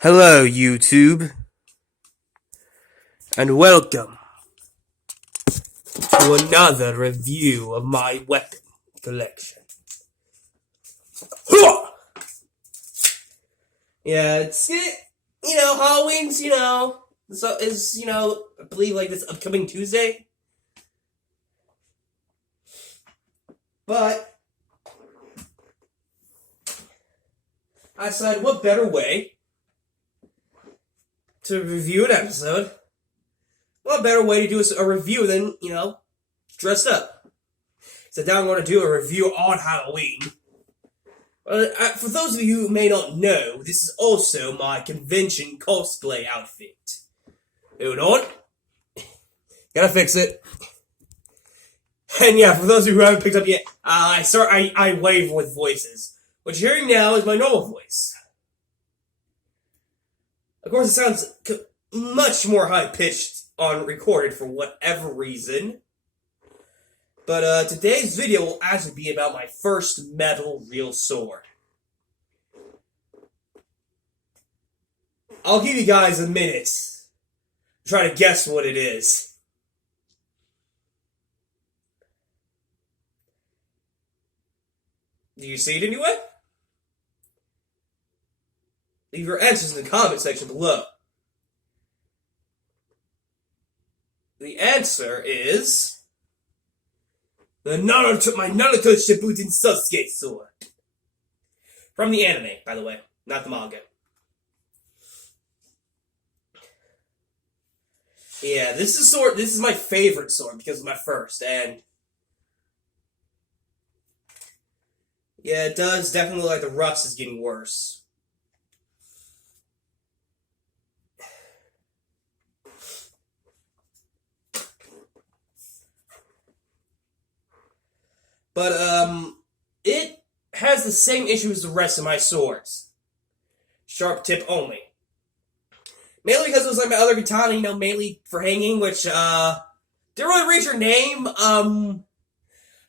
Hello, YouTube, and welcome to another review of my weapon collection. Yeah, Halloween's, so is, I believe like this upcoming Tuesday. But I decided what better way to review an episode. What better way to do a review than, dressed up. So now I'm going to do a review on Halloween. For those of you who may not know, this is also my convention cosplay outfit. Hold on. Gotta fix it. And yeah, for those of you who haven't picked up yet, I wave with voices. What you're hearing now is my normal voice. Of course, it sounds much more high-pitched on recorded for whatever reason. But today's video will actually be about my first metal real sword. I'll give you guys a minute to try to guess what it is. Do you see it anyway? Leave your answers in the comment section below. The answer is my Naruto Shippuden Sauska sword. From the anime, by the way, not the manga. Yeah, this is my favorite sword because it's my first, and yeah, it does definitely look like the rust is getting worse. But, it has the same issue as the rest of my swords. Sharp tip only. Mainly because it was like my other katana, mainly for hanging, which, didn't really read your name,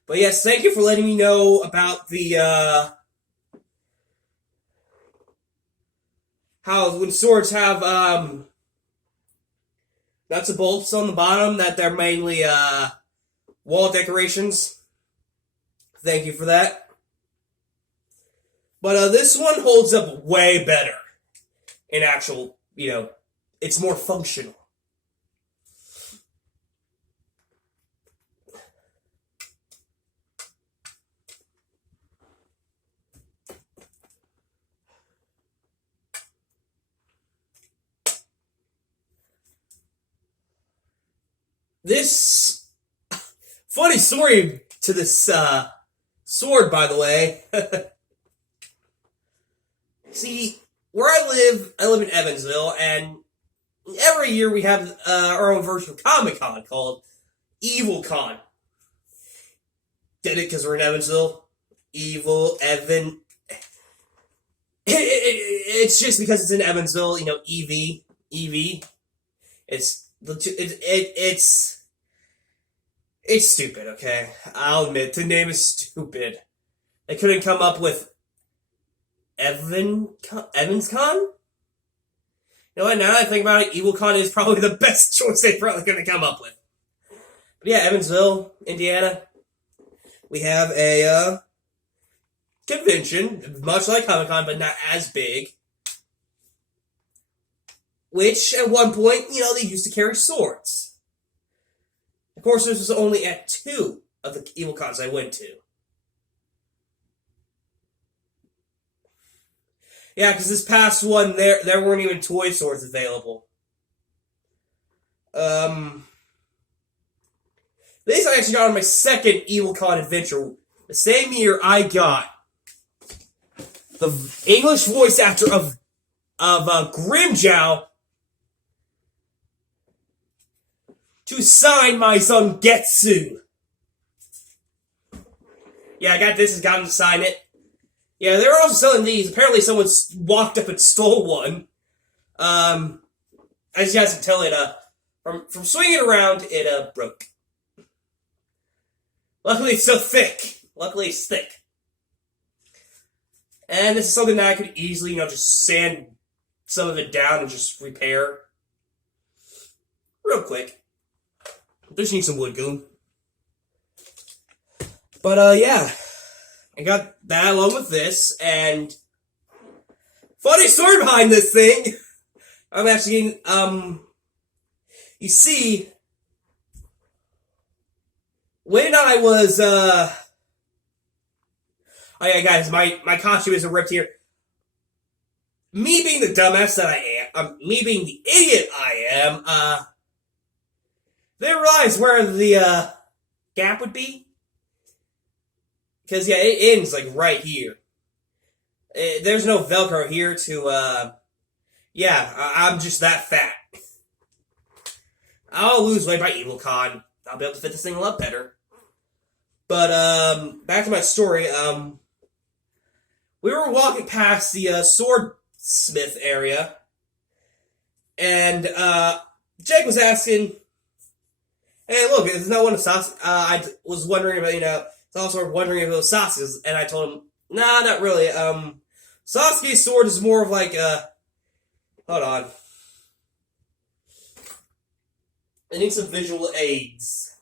but yes, thank you for letting me know about the, how when swords have, nuts and bolts on the bottom, that they're mainly, wall decorations. Thank you for that. But this one holds up way better. In actual, it's more functional. This funny story to this, sword, by the way. See, where I live in Evansville, and every year we have our own version of Comic-Con called EvilCon. Did it because we're in Evansville? It's just because it's in Evansville, EV. It's stupid, okay? I'll admit, the name is stupid. They couldn't come up with EvansCon? You know what, now that I think about it, EvilCon is probably the best choice they're probably going to come up with. But yeah, Evansville, Indiana, we have a, convention, much like Comic-Con, but not as big. Which, at one point, they used to carry swords. Of course, this was only at 2 of the EvilCons I went to. Yeah, because this past one, there weren't even toy swords available. These I actually got on my second EvilCon adventure. The same year I got the English voice actor of Grimjow to sign my son Getsu. Yeah, I got this and got him to sign it. Yeah, they were also selling these. Apparently someone walked up and stole one. As you guys can tell, it, from swinging around, it, broke. Luckily it's so thick. Luckily it's thick. And this is something that I could easily, just sand some of it down and just repair real quick. Just need some wood glue. But yeah, I got that along with this, and funny story behind this thing. I'm actually you see, when I was oh yeah, guys, my costume isn't ripped here. Me being the dumbass that I am, me being the idiot I am, didn't realize where the gap would be. Because, yeah, it ends, like, right here. There's no Velcro here to, yeah, I'm just that fat. I'll lose weight by EvilCon. I'll be able to fit this thing a lot better. But, back to my story, we were walking past the, swordsmith area, and, Jake was asking, hey, look, there's no one of Sauska. I was wondering about, I was also wondering if it was Sauska's, and I told him, nah, not really. Sauska's sword is more of like a... Hold on. I need some visual aids.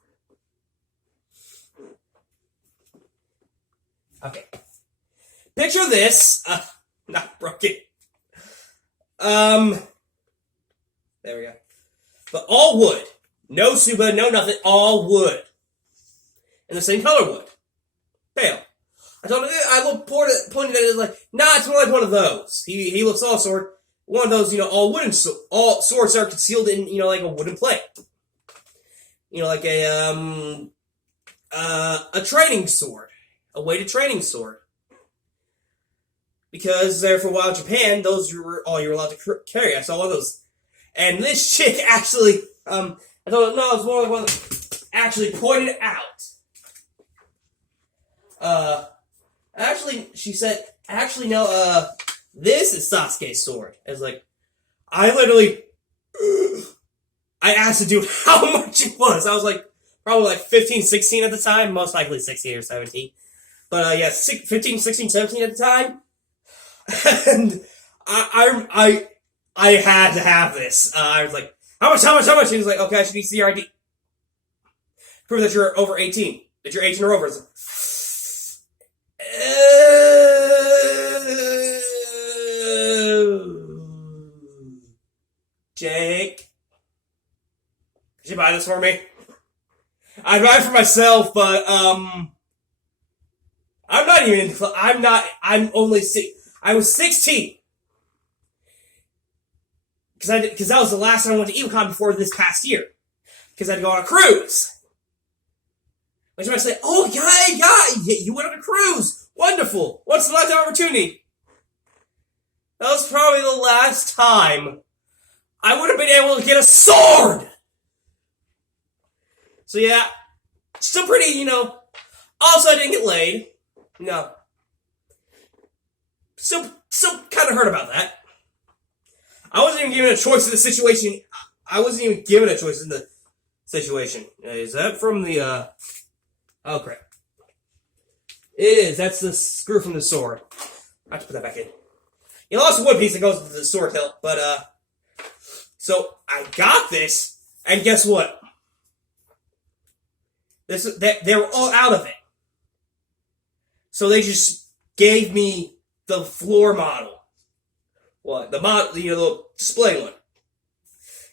Okay. Picture this. Not broken. There we go. But all wood. No Suba, no nothing, all wood. And the same color wood. Pale. I told him, pointed at it like, nah, it's more like one of those. He looks all sword. One of those, all wooden, all swords are concealed in, like a wooden plate. Like a training sword. A weighted training sword. Because there for a while in Japan, those were all you were allowed to carry. I saw one of those. And this chick actually, I told her, no, it's more like one actually pointed it out. Actually, she said, no, this is Sasuke's sword. I was like, I asked the dude how much it was. I was like, probably like 15, 16 at the time, most likely 16 or 17. But, yeah, 15, 16, 17 at the time. And I had to have this. I was like, how much? He was like, okay, I should need to see your ID. Prove that you're over 18. That you're 18 or over. It's like, Jake, could you buy this for me? I'd buy it for myself, but, I'm not even, I'm only I was 16. Because that was the last time I went to EvilCon before this past year. Because I had to go on a cruise. Which I say, oh, yeah, you went on a cruise. Wonderful. Once in a lifetime opportunity. That was probably the last time I would have been able to get a sword. So yeah, still pretty, Also, I didn't get laid. No. Still kind of hurt about that. I wasn't even given a choice in the situation. I wasn't even given a choice in the situation. Is that from the, Oh, crap. It is. That's the screw from the sword. I have to put that back in. You lost a wood piece that goes with the sword hilt, but, so I got this, and guess what? They were all out of it. So they just gave me the floor model. What? The model, the little display one.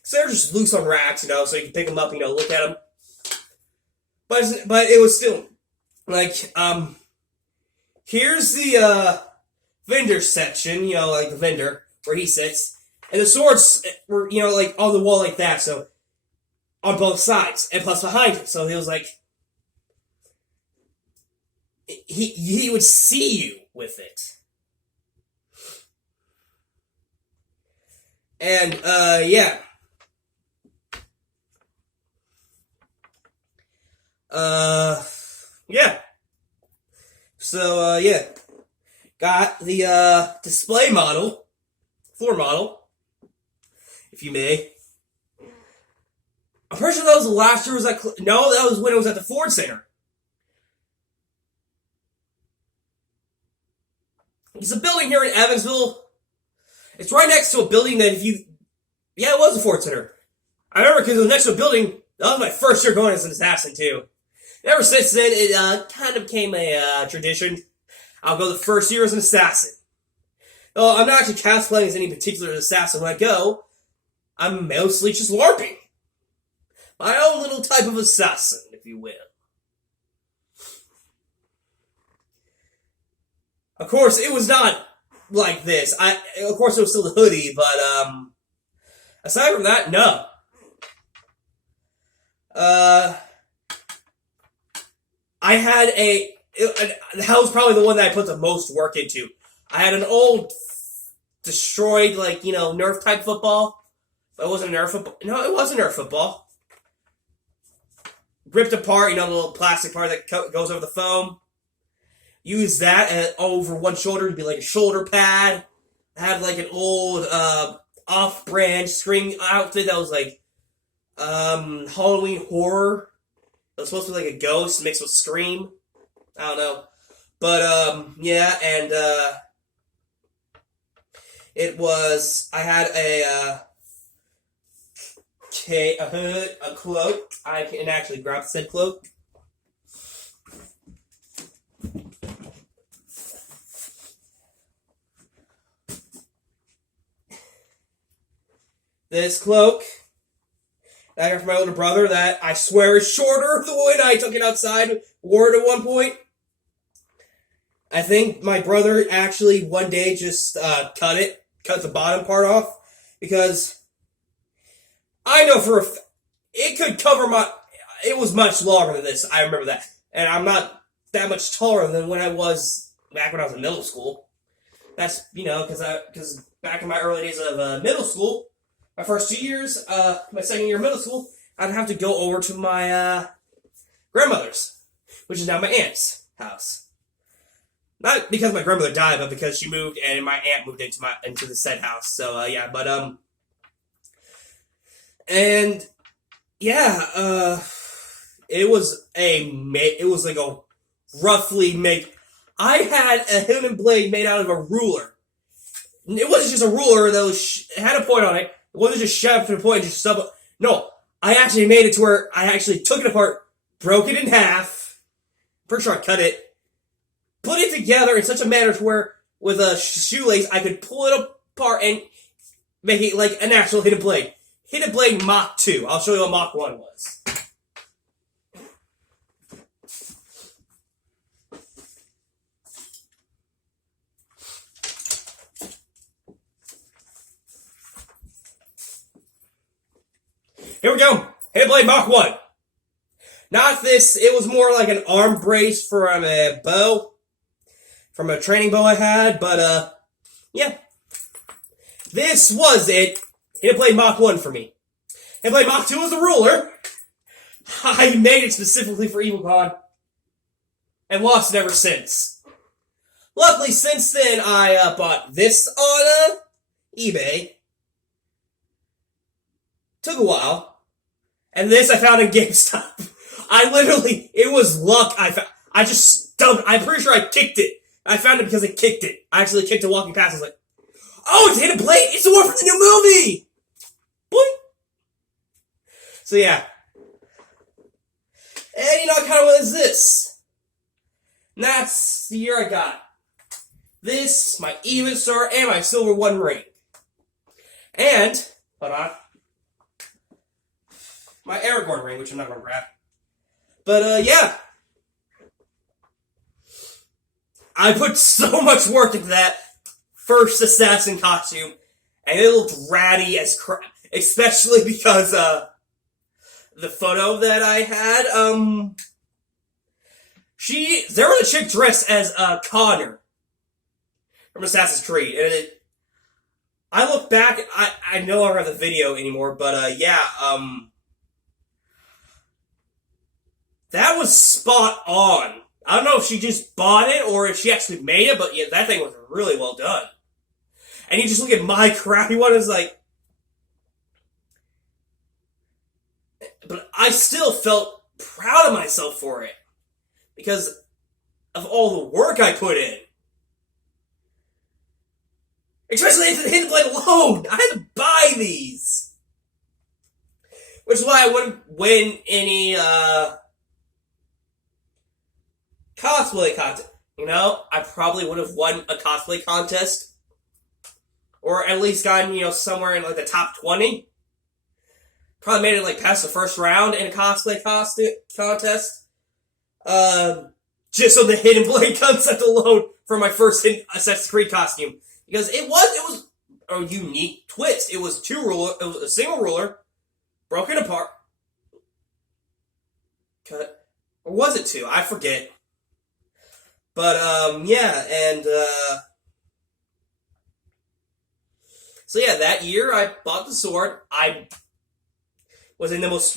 So they're just loose on racks, so you can pick them up, look at them. But it was still, like, here's the, vendor section, like the vendor, where he sits. And the swords were, like, on the wall like that, so, on both sides, and plus behind it. So he was like, he would see you with it. And, yeah. Yeah. So, yeah. Got the, display model. Floor model. If you may. I'm pretty sure that was last year. No, that was when it was at the Ford Center. It's a building here in Evansville. It's right next to a building that yeah, it was a Ford Center. I remember because it was next to a building. That was my first year going as an assassin too. And ever since then, it kind of became a tradition. I'll go the first year as an assassin. Though I'm not actually cosplaying as any particular assassin when I go. I'm mostly just LARPing. My own little type of assassin, if you will. Of course, it was not like this. Of course, it was still the hoodie, but aside from that, no. I had that was probably the one that I put the most work into. I had an old, destroyed, Nerf type football. But it wasn't a Nerf football. No, it wasn't Nerf football. Ripped apart, the little plastic part that goes over the foam. Use that over one shoulder to be like a shoulder pad. I had like an old off-brand Scream outfit that was like Halloween horror. It was supposed to be like a ghost mixed with Scream. I don't know. But yeah, and it was, I had a hood, a cloak. I can actually grab said cloak. This cloak that I got from my older brother that I swear is shorter than when I took it outside, wore it at one point. I think my brother actually one day just cut the bottom part off, because I know it could cover it was much longer than this, I remember that. And I'm not that much taller than when I was back when I was in middle school. That's, because back in my early days of middle school, my first 2 years, my second year of middle school, I'd have to go over to my grandmother's, which is now my aunt's house. Not because my grandmother died, but because she moved and my aunt moved into the said house. So yeah, but and yeah, it was like a roughly make. I had a hidden blade made out of a ruler. It wasn't just a ruler that it had a point on it. It wasn't just shoved to the point and just stuff. No, I actually made it to where I actually took it apart, broke it in half. Pretty sure I cut it. Put it together in such a manner to where, with a shoelace, I could pull it apart and make it like an actual hidden blade. Hidden blade Mach 2. I'll show you what Mach 1 was. Here we go. Hidden blade Mach 1. Not this. It was more like an arm brace for a bow. From a training bow I had, but, yeah. This was it. Hidden blade Mach 1 for me. Hidden blade Mach 2 was the ruler. I made it specifically for EvilCon. And lost it ever since. Luckily, since then, I bought this on eBay. Took a while. And this I found in GameStop. It was luck I found. I'm pretty sure I kicked it. I found it because I kicked it. I actually kicked it walking past. I was like, oh, it's a hidden blade! It's the one from the new movie! Boing! So yeah. And kind of what is this? And that's the year I got this, my Even Star, and my Silver One ring. And, hold on, my Aragorn ring, which I'm not going to grab. But, yeah. I put so much work into that first assassin costume, and it looked ratty as crap. Especially because, the photo that I had, there was a chick dressed as, Connor from Assassin's Creed, and I look back, I no longer have the video anymore, but, yeah, that was spot on. I don't know if she just bought it or if she actually made it, but yeah, that thing was really well done. And you just look at my crappy one, it's like... But I still felt proud of myself for it. Because of all the work I put in. Especially the Hidden Blade alone. I had to buy these. Which is why I wouldn't win any cosplay contest. You know, I probably would have won a cosplay contest. Or at least gotten, somewhere in like the top 20. Probably made it like past the first round in a cosplay contest. Just on the Hidden Blade concept alone for my first Assassin's Creed costume. Because it was a unique twist. It was it was a single ruler, broken apart. Cut. Or was it two? I forget. But, yeah, and, so yeah, that year I bought the sword. I was in the most